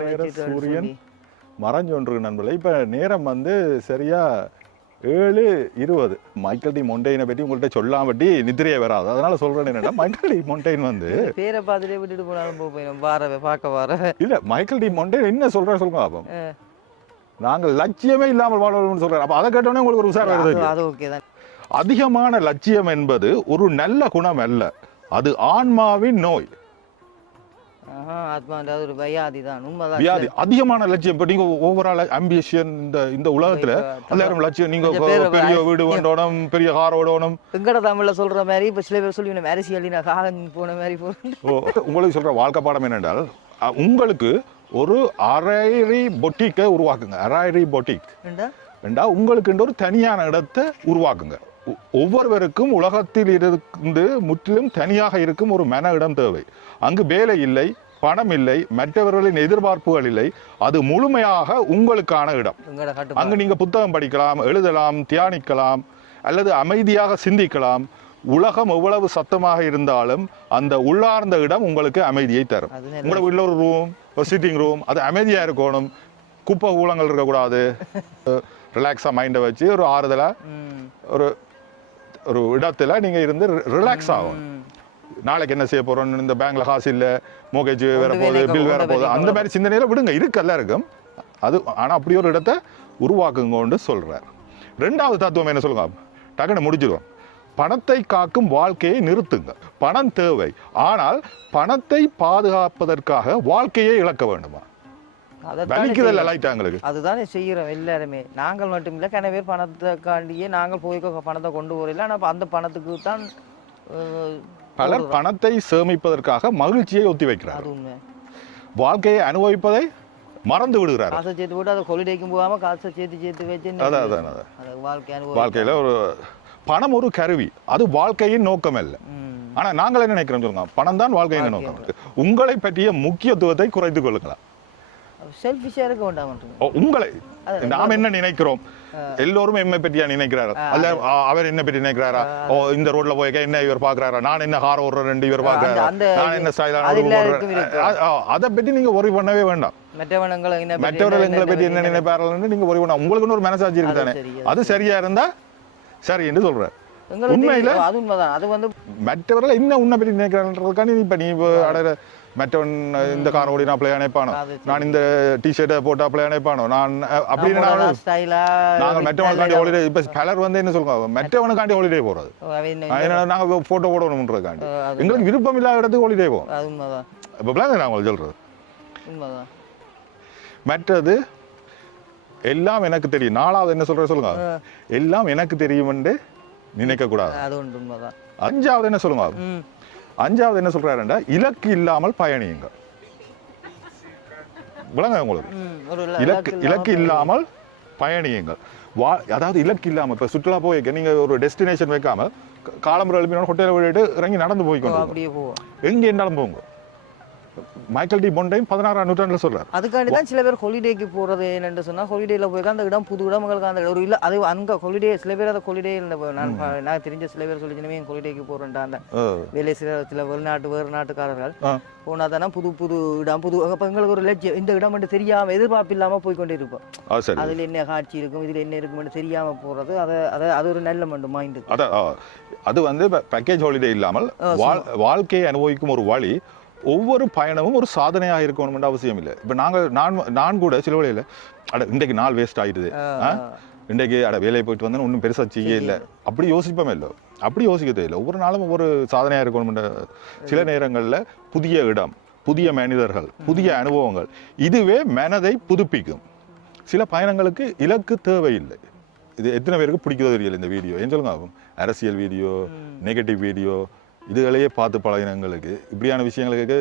நேரம் சூரியன் மறைஞ்சு ஒன்று நண்பர்களே. இப்போ நேரம் வந்து சரியா 7:20. மைக்கேல் டி மொண்டெயினை பற்றி உங்கள்கிட்ட சொல்லாமட்டி நித்திரையே வராது. அதனால சொல்றேன் என்னன்னா, மைக்கேல் டி மொண்டெயின் வந்து பேரை பார்த்துட்டே விட்டுட்டு போனாலும் போயிடும். பார்க்க வர இல்ல, மைக்கேல் டி மொண்டெயின் என்ன சொல்றேன் சொல்லுங்க பாப்போம். நாங்கள் லட்சியமே இல்லாமல் வாழணும்னு சொல்றேன். அப்ப அதை கேட்டோன்னே உங்களுக்கு ஒரு உசார் வருது. அது ஓகே தான். அதிகமான லட்சியம் என்பது ஒரு நல்ல குணம் அல்ல, அது ஆன்மாவின் நோய். ஒரு வியாதி தான். உண்மைதான். வியாதி. அதிகமான லட்சியம். இப்ப நீங்க ஓவரால் அம்பிஷன் இந்த உலகத்துல எல்லாரும் லட்சியம். நீங்க பெரிய வீடு வேண்டணும், பெரிய கார் ஓடணும். எங்கட தமிழ்ல சொல்ற மாதிரி இப்ப சில பேர் சொல்லி அரசியல் காகம் போன மாதிரி போறேன். உங்களுக்கு சொல்ற வாழ்க்கை பாடம் என்னென்றால், உங்களுக்கு ஒரு அரைரி பொட்டிக்கை உருவாக்குங்க. அரைரி பொட்டிக் என்றா உங்களுக்கு ஒரு தனியான இடத்தை உருவாக்குங்க. ஒவ்வொருவருக்கும் உலகத்தில் இருந்து முற்றிலும் தனியாக இருக்கும் ஒரு மன இடம் தேவை. அங்கு வேலை இல்லை, பணம் இல்லை, மற்றவர்களின் எதிர்பார்ப்புகள் இல்லை. அது முழுமையாக உங்களுக்கான இடம். அங்கு நீங்க புத்தகம் படிக்கலாம், எழுதலாம், தியானிக்கலாம், அல்லது அமைதியாக சிந்திக்கலாம். உலகம் எவ்வளவு சத்தமாக இருந்தாலும் அந்த உள்ளார்ந்த இடம் உங்களுக்கு அமைதியை தரும். உங்களோட வீட்டில் ஒரு ரூம், ஒரு சிட்டிங் ரூம், அது அமைதியா இருக்கணும். குப்பை கூலங்கள் இருக்கக்கூடாது. ரிலாக்ஸா மைண்டை வச்சு ஒரு ஆறுதலா ஒரு இடத்துல நீங்க இருந்து ரிலாக்ஸ் ஆகும். நாளைக்கு என்ன செய்ய போறோம், இந்த பேங்க்ல காசு இல்ல, மோகேஜ் வேற போகுது, பில் வேற போகுது, அந்த மாதிரி சிந்தனையில விடுங்க. இருக்கெல்லாம் இருக்கும் அது. ஆனா அப்படி ஒரு இடத்தை உருவாக்குங்கன்னு சொல்றார். ரெண்டாவது தத்துவம் என்ன சொல்லுங்க, டக்குன்னு முடிச்சிருவோம். பணத்தை காக்கும் வாழ்க்கையை நிறுத்துங்க. பணம் தேவை, ஆனால் பணத்தை பாதுகாப்பதற்காக வாழ்க்கையை இழக்க வேண்டுமா? அதுதானே செய்யறோம் எல்லாருமே. நாங்கள் மட்டும் இல்ல, கன பேர் பணத்துக்காண்டியே நாங்கள் போய் பணத்தை கொண்டு வரல. ஆனா அந்த பணத்துக்கு தான் பலர் பணத்தை சேமிப்பதற்காக மகிழ்ச்சியை ஒத்தி வைக்கிறார். வாழ்க்கையை அனுபவிப்பதை மறந்து விடுகிறார். காசை சேர்த்து போட்டு அதை ஹாலிடேக்கும் போகாம காசை சேர்த்து வச்சு வாழ்க்கையில ஒரு பணம் ஒரு கருவி, அது வாழ்க்கையின் நோக்கம் அல்ல. ஆனா நாங்கள் என்ன நினைக்கிறோம் சொல்லுங்க, பணம் தான் வாழ்க்கையின் நோக்கம். உங்களை பற்றிய முக்கியத்துவத்தை குறைத்துக் கொள்ளுங்களா. செல்ஃபிஷா இருக்க வேண்டாம். உங்களை நாம் என்ன நினைக்கிறோம், எல்லோரும் எம்மை பற்றியா நினைக்கிறாரா, அல்ல அவர் என்ன பற்றி நினைக்கிறாரா, இந்த ரோட்ல போய் என்ன இவர் பாக்குறாரா, நான் என்ன கார் ஓடுறேன் இவர் பாக்குறாரா, நான் என்ன ஸ்டைலான, அதை பற்றி நீங்க ஒரி பண்ணவே வேண்டாம். மற்றவர்கள் எங்களை பற்றி என்ன நினைப்பார்கள் நீங்க ஒரி பண்ண. உங்களுக்கு ஒரு மனசாட்சி இருக்கு தானே, அது சரியா இருந்தா சரி என்று சொல்றேன். உண்மையில அது வந்து மற்றவர்கள் என்ன உன்னை பற்றி நினைக்கிறான்றதுக்காண்டி இப்ப நீ அடையிற மற்றவன் இந்த கார் ஓடி நான் பிள்ளை அணைப்பானோ, நான் இந்த டிஷர்ட்டை போட்டா பிள்ளை அணைப்பானோ, நான் அப்படின்னு நாங்கள் மற்றவனுக்காண்டி ஹாலிடே. இப்ப பலர் வந்து என்ன சொல்லுவாங்க, மற்றவனுக்காண்டி ஹாலிடே போறது. நாங்க போட்டோ போடணும்ன்றதுக்காண்டி எங்களுக்கு விருப்பம் இல்லாத இடத்துக்கு ஹாலிடே போவோம். நான் உங்களுக்கு சொல்றது. மற்றது எல்லாம் எனக்கு தெரியும். நாலாவது என்ன சொல்ற சொல்லுங்க, எல்லாம் எனக்கு தெரியும் என்று நினைக்க கூடாது. அஞ்சாவது என்ன சொல்லுங்க, அஞ்சாவது என்ன சொல்றாருன்னா, இலக்கு இல்லாமல் பயணியுங்க. விளங்க உங்களுக்கு, இலக்கு இல்லாமல் பயணியுங்கள். அதாவது இலக்கு இல்லாமல் இப்ப சுற்றுலா போய் நீங்க ஒரு டெஸ்டினேஷன் வைக்காம காலம்புற எழுப்பினோட ஹோட்டலை விட்டு இறங்கி நடந்து போய்க்கொண்டு எங்க இருந்தாலும் போங்க. மைக்கேல் டி மொண்டெயின் 16ஆம் நூற்றாண்டுல சொல்றாரு. அதுக்காண்டி தான் சில பேர் ஹாலிடேக்கு போறது என்னன்னு சொன்னா, ஹாலிடேல போய் அந்த இடம் புது இடங்களுக்கு அந்த ஒரு இல்ல அது அங்க ஹாலிடே சில பேர் அந்த ஹாலிடே நான் தெரிஞ்ச சில பேர் சொல்லிச்சுமே ஹாலிடேக்கு போறேன்டா அந்த வேலை சில வேறு நாட்டுக்காரர்கள் போனா தானே புது புது இடம் புது. அப்ப எங்களுக்கு ஒரு லட்சியம், இந்த இடம் மட்டும் தெரியாம எதிர்பார்ப்பு இல்லாம போய்கொண்டே இருக்கும். அதுல என்ன காட்சி இருக்கும், இதுல என்ன இருக்குன்னு தெரியாம போறது, அது ஒரு நல்ல மண்டு மைண்டு. அது வந்து பேக்கேஜ் ஹாலிடே இல்லாமல் வாழ்க்கையை அனுபவிக்கும் ஒரு வழி. ஒவ்வொரு பயணமும் ஒரு சாதனையாக இருக்கணும் அவசியம் இல்லை. இப்ப நான் கூட சில வழியில இன்றைக்கு நாள் வேஸ்ட் ஆயிடுது, இன்றைக்கு வேலையை போயிட்டு வந்தேன்னு ஒன்றும் பெருசா செய்ய இல்லை அப்படி யோசிப்போமே இல்லை. அப்படி யோசிக்க தெரியல. ஒவ்வொரு நாளும் ஒவ்வொரு சாதனையாக இருக்கணும். சில நேரங்கள்ல புதிய இடம், புதிய மனிதர்கள், புதிய அனுபவங்கள், இதுவே மனதை புதுப்பிக்கும். சில பயணங்களுக்கு இலக்கு தேவையில்லை. இது எத்தனை பேருக்கு பிடிக்கிறதோ தெரியல இந்த வீடியோ. ஏன் சொல்லுங்க, அரசியல் வீடியோ, நெகட்டிவ் வீடியோ, இதுகளையே பார்த்து பழகினங்களுக்கு இப்படியான விஷயங்களுக்கு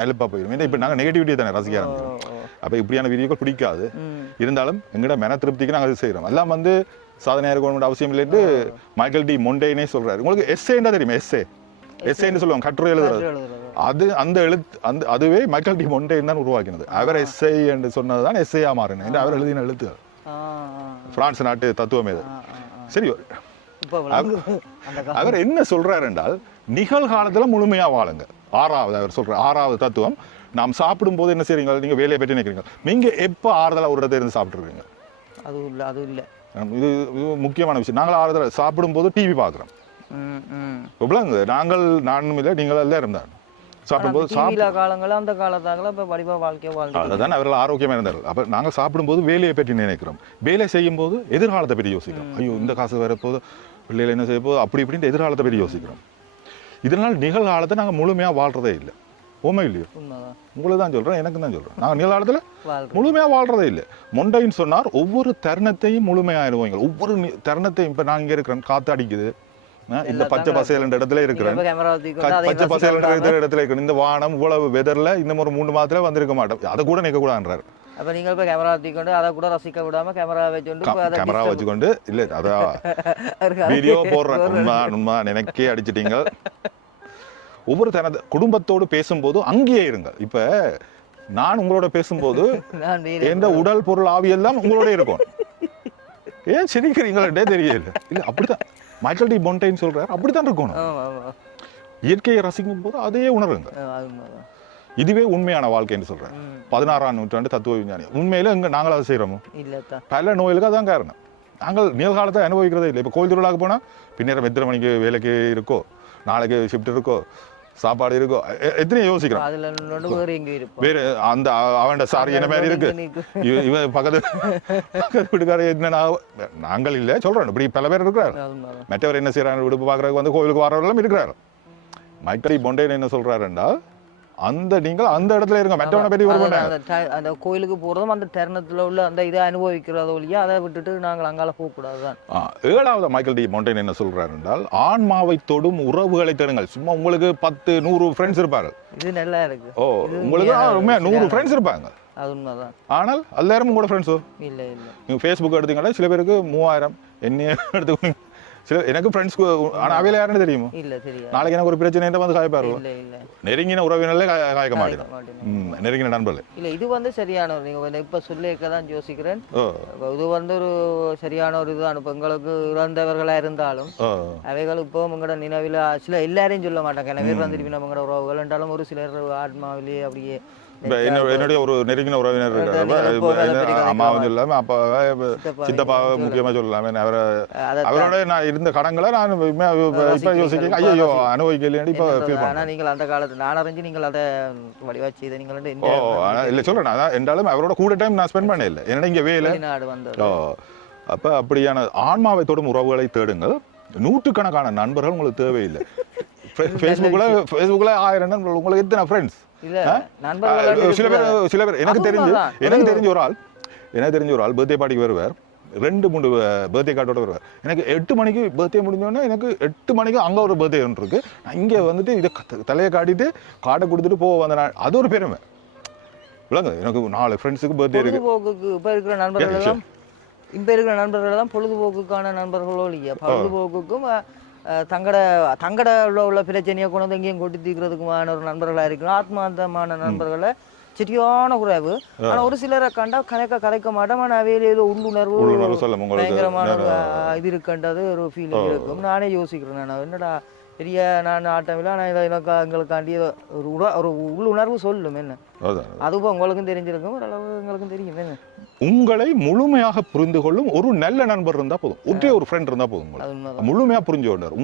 அலுப்பா போயிடும். ஏன்னா இப்போ நாங்கள் நெகட்டிவிட்டியை தானே ரசிக்க ஆரம்பிக்கிறோம். அப்போ இப்படியான வீடியோக்கள் பிடிக்காது. இருந்தாலும் எங்கட மன திருப்திக்கு நாங்கள் அது செய்கிறோம். எல்லாம் வந்து சாதனையாக இருக்கணும்னு அவசியம் இல்லைன்னு மைக்கேல் டி மொண்டெயினே சொல்றாரு. உங்களுக்கு எஸ்ஏன்னா தெரியுமா? எஸ்ஏன்னு சொல்லுவாங்க, கட்டுரை எழுதுறது. அது அதுவே மைக்கேல் டி மொண்டெயின் தான் உருவாக்கினது. அவர் எஸ்ஏ என்று சொன்னது தான் எஸ்ஏயா மாறினது என்று அவர் எழுதின எழுத்துகள். பிரான்ஸ் நாட்டு தத்துவம் இது. சரி, அவர் என்ன சொல்றாரு என்றால், நிகழ்காலத்துல முழுமையா வாழுங்க. அவர் சொல்ற 6வது தத்துவம், நாம் சாப்பிடும்போது என்ன செய்றீங்க, நீங்க வேலையை பற்றி நினைக்கிறீங்க, நீங்க எப்போ ஆறுதலாக ஒரு இடத்துல இருந்து சாப்பிட்டுருக்கீங்க? அது இல்லை இது இது முக்கியமான விஷயம். நாங்கள் ஆறுதல் சாப்பிடும்போது டிவி பார்க்குறோம். நாங்கள் நானும் இல்லை நீங்கள் எல்லாம் இருந்தாங்க சாப்பிடும்போது காலங்கள் அந்த காலத்தாங்கள இப்போ வடிவ வாழ்க்கையை வாழ்க்கை அதுதான் அவர்கள் ஆரோக்கியமாக இருந்தார்கள். அப்போ நாங்கள் சாப்பிடும்போது வேலையை பற்றி நினைக்கிறோம், வேலை செய்யும் போது எதிர்காலத்தை பற்றி யோசிக்கிறோம். ஐயோ இந்த காசு வரப்போது, பிள்ளைகள் என்ன செய்ய போது, அப்படி இப்படின்ட்டு எதிர்காலத்தை பற்றி யோசிக்கிறோம். இதனால் நிகழ்காலத்தை நாங்கள் முழுமையாக வாழ்றதே இல்லை. உண்மை இல்லையோ? உங்களுக்கு தான் சொல்கிறேன், எனக்கு தான் சொல்கிறேன். நாங்கள் நிகழ்காலத்தில் முழுமையாக வாழ்றதே இல்லை. மொண்டைன்னு சொன்னார் ஒவ்வொரு தருணத்தையும் முழுமையாக அனுபவிங்கள். ஒவ்வொரு தருணத்தையும் இப்போ நான் இங்கே இருக்கிறேன், காற்று அடிக்குது, இந்த பச்சை பசையல் என்ற இடத்துல இருக்கிறேன், பச்சை பசையல் என்ற இடத்துல இருக்கிறேன், இந்த வானம் இவ்வளவு வெதர்ல இந்த ஒரு 3 மாதத்துல வந்திருக்க மாட்டோம், அதை கூட நிற்க கூடாதுன்றாரு. அப்ப நீங்கள் போய் கேமரா வச்சுக்கொண்டு அதை கூட ரசிக்க விடாம கேமரா வச்சுக்கொண்டு இல்ல அதான் வீடியோ போடுறேன். உண்மை எனக்கே அடிச்சிட்டீங்க. ஒவ்வொரு தனது குடும்பத்தோடு பேசும்போது அங்கேயே இருங்க. இப்ப நான் உங்களோட பேசும்போது எந்த உடல் பொருள் ஆவியெல்லாம் உங்களோட இருக்கும். ஏன் சிரிக்கிறீங்களே தெரியல. இல்ல அப்படிதான் மைக்கேல் டி மொண்டைன் சொல்றாரு, அப்படித்தான் இருக்கணும். இயற்கையை ரசிக்கும் போது அதையே உணருங்க. இதுவே உண்மையான வாழ்க்கைன்னு சொல்றேன். 16ஆம் நூற்றாண்டு தத்துவ விஞ்ஞானி. உண்மையில எங்க நாங்கள் அதை செய்யறோமோ? பல நோய்களுக்கு அதான் காரணம். நாங்கள் நிகழ்காலத்தை அனுபவிக்கிறதே இல்லை. இப்போ கோயில் திருவிழாக்கு போனா பின்னேரம் எத்தனை மணிக்கு வேலைக்கு இருக்கோ, நாளைக்கு ஷிஃப்ட் இருக்கோ, சாப்பாடு இருக்கோ, எத்தனை யோசிக்கிறோம். வேற அந்த அவன் சாரி என்ன மாதிரி இருக்கு, இவன் பக்கத்து வீட்டுக்கார என்ன, நாங்கள் இல்லை சொல்றேன், இப்படி பல பேர் இருக்கிறாரு. மற்றவர் என்ன செய்யறாங்க, விடுப்பு பார்க்கறதுக்கு வந்து கோவிலுக்கு வரவர்களும் இருக்கிறாரு. மைக்கேல் டி மொண்டைன் என்ன சொல்றாருன்னா, அந்த நீங்கள் அந்த இடத்துல இருங்க, மற்றவனை பற்றி அந்த கோயிலுக்கு போறதும் அந்த தருணத்துல உள்ள அந்த இதை அனுபவிக்கிறதோ இல்லையா, அதை விட்டுட்டு நாங்கள் அங்கால போகக்கூடாதுதான். 7வது மைக்கேல் டி மொண்டைன் என்ன சொல்றாரு என்றால், ஆன்மாவை தொடும் உறவுகளை தேடுங்கள். சும்மா உங்களுக்கு 10-100 ஃப்ரெண்ட்ஸ் இருப்பாங்க. இது நல்லா இருக்கு. உங்களுக்கு 100 ஃப்ரெண்ட்ஸ் இருப்பாங்க. அது உண்மைதான். ஆனால் எல்லாரும் உங்களோட ஃப்ரெண்ட்ஸோ இல்ல இல்ல. நீங்க ஃபேஸ்புக் எடுத்தீங்கன்னா சில பேருக்கு 3000, என்னைய எடுத்து சில எனக்கு ஃப்ரெண்ட்ஸ், ஆனா அவையில யாருன்னு தெரியுமோ? இல்ல தெரியாது. நாளைக்கு எனக்கு ஒரு பிரச்சனை வந்து காய்ப்பாரு. இல்ல இல்ல. நெருங்கின உறவினர்களே காய்க்க மாட்டேன். நெருங்கின நண்பர்களே இல்ல. இது வந்து சரியான ஒரு, நீங்க இப்ப சொல்லிக்க தான் யோசிக்கிறேன். இது வந்து ஒரு சரியான ஒரு இதுதான். இப்ப உங்களுக்கு இறந்தவர்களா இருந்தாலும் அவைகள் இப்போ உங்களோட நினைவில் சில எல்லாரையும் சொல்ல மாட்டாங்க. எனவே இறந்துட்டு நம்மளோட உறவுகள் என்றாலும் ஒரு சிலர் ஆத்மாவிலேயே அப்படியே. என்னுடைய ஒரு நெருங்கின உறவினர் அம்மாவும் சொல்லாம அப்பா சித்தப்பாவை முக்கியமா சொல்லாம அவரோட நான் இருந்த கடன்களை நான் இப்ப யோசிக்க ஐயோ அனுபவிக்கல. ஆனா நீங்கள் அந்த காலத்துல நான் அறிஞ்சு நீங்கள் அதை வடிவா செய்த நீங்கள் இல்ல சொல்றேன் என்றாலும் அவரோட கூட டைம் நான் ஸ்பெண்ட் பண்ண இல்லை. என்னோட இங்க வேலை நாடு வந்து. அப்ப அப்படியான ஆன்மாவை தொடும் உறவுகளை தேடுங்கள். 100கணக்கான நண்பர்கள் உங்களுக்கு தேவையில்லை. ஃபேஸ்புக்ல 1000 நண்பர்கள், உங்களுக்கு எத்தனை ஃப்ரெண்ட்ஸ்? சில பேர் எனக்கு தெரிஞ்ச ஒரு ஆள் பர்த்டே பார்ட்டிக்கு வருவார், 2-3 பர்த்டே கார்டோட வருவார். எனக்கு 8 மணிக்கு பர்த்டே முடிஞ்சோடனே எனக்கு 8 மணிக்கு அங்க ஒரு பர்த்டே ஒன்று இருக்கு, இங்க வந்துட்டு இதை தலையை காட்டிட்டு கார்டை கொடுத்துட்டு வந்த நாள், அது ஒரு பெருமை விளங்க. எனக்கு 4 ஃப்ரெண்ட்ஸுக்கு பர்த்டே இருக்கு. இப்ப இருக்கிற நண்பர்கள் தான் பொழுதுபோக்குக்கான நண்பர்களோ இல்லையா, பொழுதுபோக்குக்கும் தங்கட உள்ள பிரச்சனையை கொண்டு வந்து எங்கேயும் கொட்டி தீக்கிறதுக்குமான ஒரு நண்பர்களா இருக்கணும். ஆத்மாந்தமான நண்பர்களை சரியான குறைவு. ஆனா ஒரு சிலரை கண்டா கதைக்க மாட்டோம். ஆனா அவையில உள்ளுணர்வு பயங்கரமான இது இருக்குன்றது ஒரு ஃபீலிங் இருக்கும். நானே யோசிக்கிறேன், நான் என்னடா பெரிய நான் ஆட்டமில்லை, ஆனால் இதை எங்களுக்காண்டி ஒரு உள்ளுணர்வு சொல்லும். என்ன அதுவும் உங்களுக்கும் தெரிஞ்சிருக்கும், ஓரளவு எங்களுக்கும் தெரியும். என்ன உங்களை முழுமையாக புரிந்து கொள்ளும் ஒரு நல்ல நண்பர் இருந்தா போதும், ஒரே ஒரு ஃப்ரெண்ட் இருந்தா போதும். முழுமையா புரிஞ்சு கொண்டார்.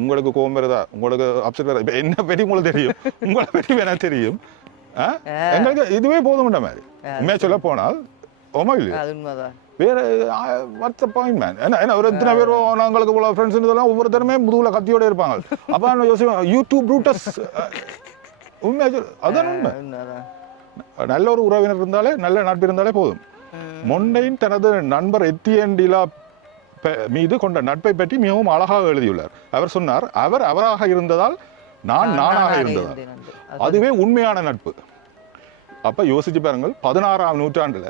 உங்களுக்கு கோபம் வருதா, உங்களுக்கு அப்செட் வருதா, இப்ப என்ன பற்றி உங்களுக்கு தெரியும், உங்களை பற்றி வேணா தெரியும், எங்களுக்கு இதுவே போதும் மாதிரி உண்மையா சொல்ல போனால். ஓமா இல்லையா? வேற வாட்ஸ் பாயிண்ட் மேன். என்ன ஒரு எத்தனை பேர் நாங்களுக்கு இவ்வளவு ஃப்ரெண்ட்ஸ் இதெல்லாம் ஒவ்வொருத்தருமே முதுகுல கத்தியோட இருப்பாங்க. அப்ப நான் யோசிப்பேன், யூடியூப் ப்ரூட்டஸ். உண்மையா சொல், அதான் உண்மை. நல்ல ஒரு உறவினர் இருந்தாலே, நல்ல நட்பு இருந்தாலே போதும். மொண்டைன் தனது நண்பர் எத்தியன் டிலா மீது கொண்ட நட்பை பற்றி மிகவும் அழகாக எழுதியுள்ளார். அவர் சொன்னார், அவராக இருந்ததால் நான் நானாக இருந்ததால், அதுவே உண்மையான நட்பு. அப்ப யோசிச்சு பாருங்கள், 16ஆம் நூற்றாண்டுல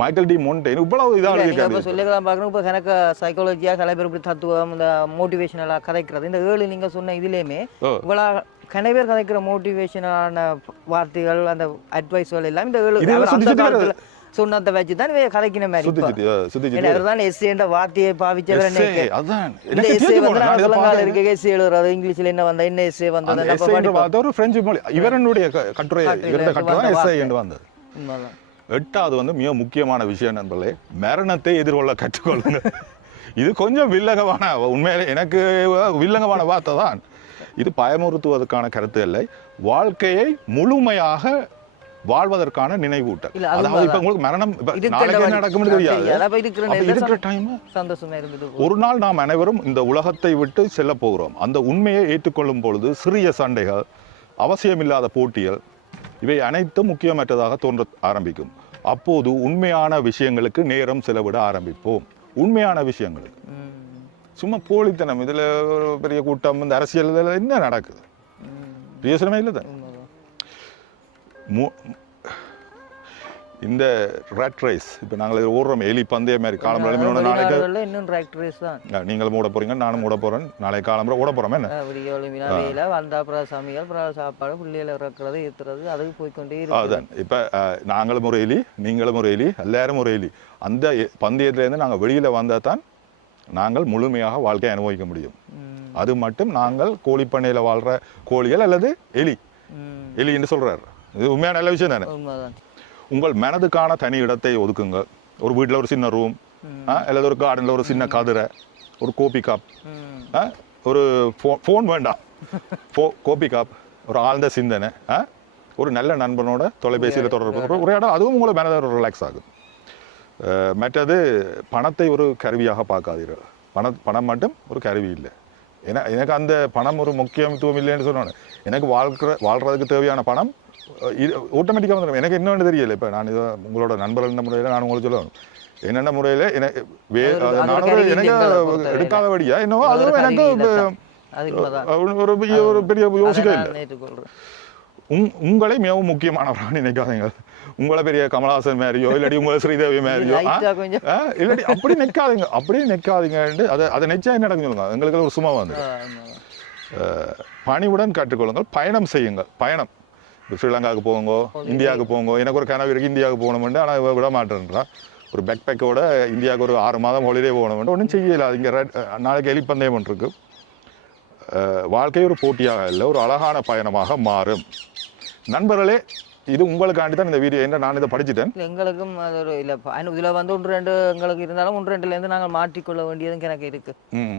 மைக்கேல் டி மொண்டைன் இவ்வளவு இதாக இருக்காரு. சொல்லிக்கலாம் பார்க்கணும். இப்போ எனக்கு சைக்காலஜியா கலைபேர் இப்படி தத்துவம், இந்த மோட்டிவேஷனலா கதைக்கிறது, இந்த 7 நீங்க சொன்ன இதுலயுமே இவ்வளவு கலைபேர் கதைக்கிற மோட்டிவேஷனான வார்த்தைகள், அந்த அட்வைஸ்கள் எல்லாம் இந்த 7 சொன்னதை வச்சு தான் கதைக்கின மாதிரி சுத்தி சுத்தி சுத்தி சுத்தி அவர்தான் எஸ்ஏன்ற வார்த்தையை பாவிச்சவர் essay, அதான் இந்த எனக்கு எஸ்ஏ தெரிஞ்சு வந்து போனேன். நான் இதை நாங்கள் இருக்க எஸ்ஏ எழுதுறது இங்கிலீஷ்ல என்ன வந்தா என்ன எஸ்ஏ அந்த வந்தது நம்ம essay ன்ற படிப்போம். வார்த்தை ஒரு பிரெஞ்சு மொழி இவரனுடைய கட்டுரை இவருடைய கட்டுரை தான் essay என்று வந்தது. உண்மைதான். எட்டாவது வந்து மிக முக்கியமான விஷயம் நண்பர்களே, மரணத்தை எதிர்கொள்ள கற்றுக்கொள்ளுங்க. இது கொஞ்சம் வில்லங்கமான, உண்மையிலே எனக்கு வில்லங்கமான வார்த்தை தான். இது பயமுறுத்துவதற்கான கருத்து இல்லை, வாழ்க்கையை முழுமையாக வாழ்வதற்கான நினைவூட்டல். இல்ல, அது அதாவது இப்ப உங்களுக்கு மரணம் நாளைக்கு என்ன நடக்கும்னு தெரியாது. அப்ப இருக்கிற அப்ப இருக்கிற டைம் சந்தோஷமா இருந்தது. ஒரு நாள் நாம் அனைவரும் இந்த உலகத்தை விட்டு செல்ல போகிறோம். அந்த உண்மையை ஏற்றுக்கொள்ளும் பொழுது சிறிய சண்டைகள், அவசியமில்லாத போட்டிகள், இவை அனைத்தும் முக்கியமற்றதாக தோன்ற ஆரம்பிக்கும். அப்போது உண்மையான விஷயங்களுக்கு நேரம் செலவிட ஆரம்பிப்போம். உண்மையான விஷயங்களுக்கு. சும்மா போலித்தனம், இதுல ஒரு பெரிய கூட்டம், இந்த அரசியல் என்ன நடக்குது, பிரயோசனமே இல்லை தான். இந்த ரேட் ரேஸ் இப்போ நாங்கள் ஓடுறோம், எலி பந்தய மாதிரி காலம்பரம் நாளைக்கு இன்னும் ரேட் ரேஸ் தான். நீங்களும் மூட போறீங்க, நானும் மூட போறேன், நாளைக்கு காலம்பரம் ஓட போறோம். என்ன வெயில வந்தா அப்புறம் சமையல், அப்புறம் சாப்பாடு, பிள்ளைகளை இறக்குறது ஏத்துறது, அதுக்கு போய்கொண்டே இருக்கு. அதுதான் இப்ப நாங்களும் ஒரு எலி, நீங்களும் ஒரு எலி, எல்லாரும் ஒரு எலி. அந்த பந்தயத்திலேருந்து நாங்கள் வெளியில வந்தா தான் நாங்கள் முழுமையாக வாழ்க்கையை அனுபவிக்க முடியும். அது மட்டும் நாங்கள் கோழிப்பண்ணையில வாழ்ற கோழிகள் அல்லது எலி எலி என்று சொல்றாரு. இது உண்மையான நல்ல விஷயம் தானே. உங்கள் மனதுக்கான தனி இடத்தை ஒதுக்குங்க. ஒரு வீட்டில் ஒரு சின்ன ரூம், அல்லது ஒரு கார்டனில் ஒரு சின்ன கதிரை, ஒரு கோபி காப், ஒரு ஃபோன் வேண்டாம், கோபி காப், ஒரு ஆழ்ந்த சிந்தனை, ஒரு நல்ல நண்பனோட தொலைபேசியில் தொடர்பு ஒரு இடம், அதுவும் உங்களை மனதை ரிலாக்ஸ் ஆகும். மற்றது பணத்தை ஒரு கருவியாக பார்க்காதீர்கள். பணம் மட்டும் ஒரு கருவி இல்லை. ஏன்னா எனக்கு அந்த பணம் ஒரு முக்கியத்துவம் இல்லைன்னு சொன்னோன்னே, எனக்கு வாழ்றதுக்கு தேவையான பணம் ஆட்டோமேட்டிக்காக வந்துடும். எனக்கு இன்னொன்று தெரியல. இப்போ நான் இதை உங்களோட நண்பர்கள் என்ன முறையில் நான் உங்களுக்கு சொல்லணும், என்னென்ன முறையில் எனக்கு எனக்கு எடுக்காதபடியா என்னவோ அதுவும் எனக்கு ஒரு பெரிய யோசிக்க இல்லை. உங்களை மிகவும் முக்கியமானவராக நினைக்காதீங்க. உங்களை பெரிய கமலஹாசன் மாதிரியோ இல்லாட்டி உங்களை ஸ்ரீதேவி மாதிரியோ இல்லாட்டி அப்படி நிற்காதீங்க. அப்படியே நிற்காதீங்க. அதை நிச்சயம் என்ன நடக்கும் சொல்லுங்க. எங்களுக்கு ஒரு சும்மா வந்து பணிவுடன் கற்றுக்கொள்ளுங்கள். பயணம் செய்யுங்கள். பயணம் ஸ்ரீலங்காவுக்கு போங்க, இந்தியாவுக்கு போங்க. எனக்கு ஒரு கனவு இருக்குது இந்தியாவுக்கு போகணுமெண்டு, ஆனால் விட மாட்டேன்றான். ஒரு பேக் பேக்கோட இந்தியாவுக்கு ஒரு 6 மாதம் ஹாலிடே போகணுமெண்டு ஒன்றும் செய்யலை. இங்கே நாளைக்கு எலிப்பந்தயம் இருக்கு. வாழ்க்கை ஒரு போட்டியாக இல்லை, ஒரு அழகான பயணமாக மாறும். நண்பர்களே, இது உங்களுக்காண்டி தான் இந்த வீடியோ. என்ன நான் இதை படிச்சுட்டேன். எங்களுக்கும் அது ஒரு இல்லை, இதில் வந்து 1-2 எங்களுக்கு இருந்தாலும் 1-2லேருந்து நாங்கள் மாற்றிக்கொள்ள வேண்டியதும் எனக்கு இருக்கு.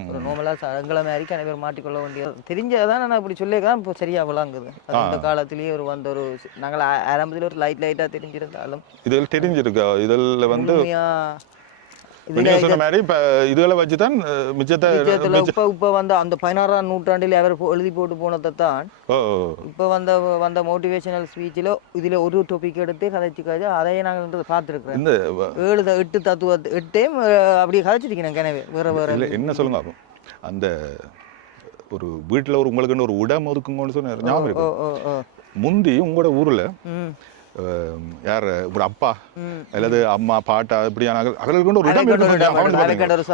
ஒரு நோமலாக எங்களை மாதிரி கணவர் மாற்றிக்கொள்ள வேண்டியது தெரிஞ்சதான் நான் இப்படி சொல்லியிருக்கேன். இப்போ சரியா விளாங்குது. அந்த காலத்திலேயே ஒரு வந்த ஒரு நாங்கள் ஆரம்பத்தில் ஒரு லைட்டாக தெரிஞ்சிருந்தாலும் இதில் தெரிஞ்சிருக்கா, இதில் வந்து சொன்ன மாதிரி இதுகளை வச்சுதான் மிச்சத்தை இப்ப வந்து அந்த 16ஆம் நூற்றாண்டில் அவர் எழுதி போட்டு போனதை தான் இப்ப வந்த மோட்டிவேஷனல் ஸ்பீச்சில் இதுல ஒரு டாபிக் எடுத்து கதைச்சு அதையே நாங்கள் பார்த்துருக்கோம். இந்த 7-8 தத்துவ 8 அப்படி கதைச்சிருக்கேன். எனவே வேற என்ன சொல்லுங்க. அந்த ஒரு வீட்டுல ஒரு உங்களுக்குன்னு ஒரு இடம் ஒதுக்குங்கன்னு சொன்ன ஞாபகம் இருக்கு. முந்தி உங்களோட ஊர்ல யார் ஒரு அப்பா அல்லது அம்மா பாட்டா இப்படியான அவர்களுக்கு ஒரு இடம் இருக்கும்.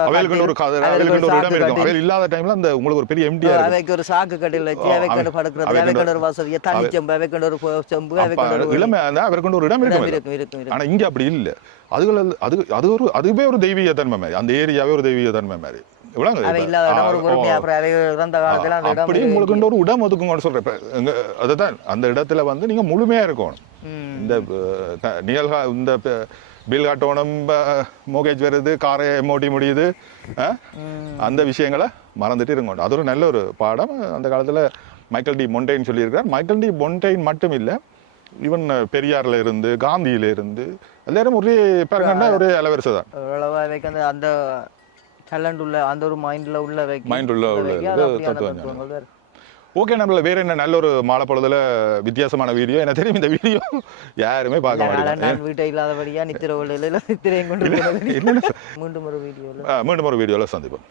அவர்களுக்கு ஒரு கதை, அவர்களுக்கு ஒரு இடம் இருக்கும். அவர்கள் இல்லாத டைம்ல அந்த உங்களுக்கு ஒரு பெரிய எம்டியா இருக்கும். ஒரு சாக்கு கடையில் வச்சு அவைக்கு படுக்கிறது, அவைக்கு ஒரு வசதியை தண்ணி செம்பு, அவைக்கு ஒரு செம்பு, இளமை அவருக்கு ஒரு இடம் இருக்கும். ஆனா இங்க அப்படி இல்லை. அதுவே ஒரு தெய்வீக தன்மை மாதிரி, அந்த ஏரியாவே ஒரு தெய்வீக தன்மை மாதிரி. அப்படி உங்களுக்கு ஒரு இடம் ஒதுக்குங்கன்னு சொல்றேன். அதுதான் அந்த இடத்துல வந்து நீங்க முழுமையா இருக்கணும். இந்த இந்த பில் காட்டணும், மோகேஜ் வருது, காரை எம்ஓடி முடியுது, அந்த விஷயங்களை மறந்துட்டு இருங்க. அது ஒரு நல்ல ஒரு பாடம். அந்த காலத்துல மைக்கேல் டி மொண்டைன் சொல்லியிருக்கார். மைக்கேல் டி மொண்டைன் மட்டும் இல்லை, ஈவன் பெரியார்ல இருந்து காந்தியில இருந்து எல்லாரும் ஒரே பாருங்கன்னா ஒரே அலவரிசை தான். அந்த டேலண்ட் உள்ள அந்த ஒரு மைண்ட்ல உள்ள தத்துவம். ஓகே, நம்மள வேற என்ன நல்ல ஒரு மாலை பொழுதுல வித்தியாசமான வீடியோ. எனக்கு தெரியும் இந்த வீடியோ யாருமே பார்க்க மாட்டாங்க. நான் வீட்டை இல்லாதபடியா நித்திர நித்திரையும் கொண்டு மீண்டும் ஒரு வீடியோல சந்திப்போம்.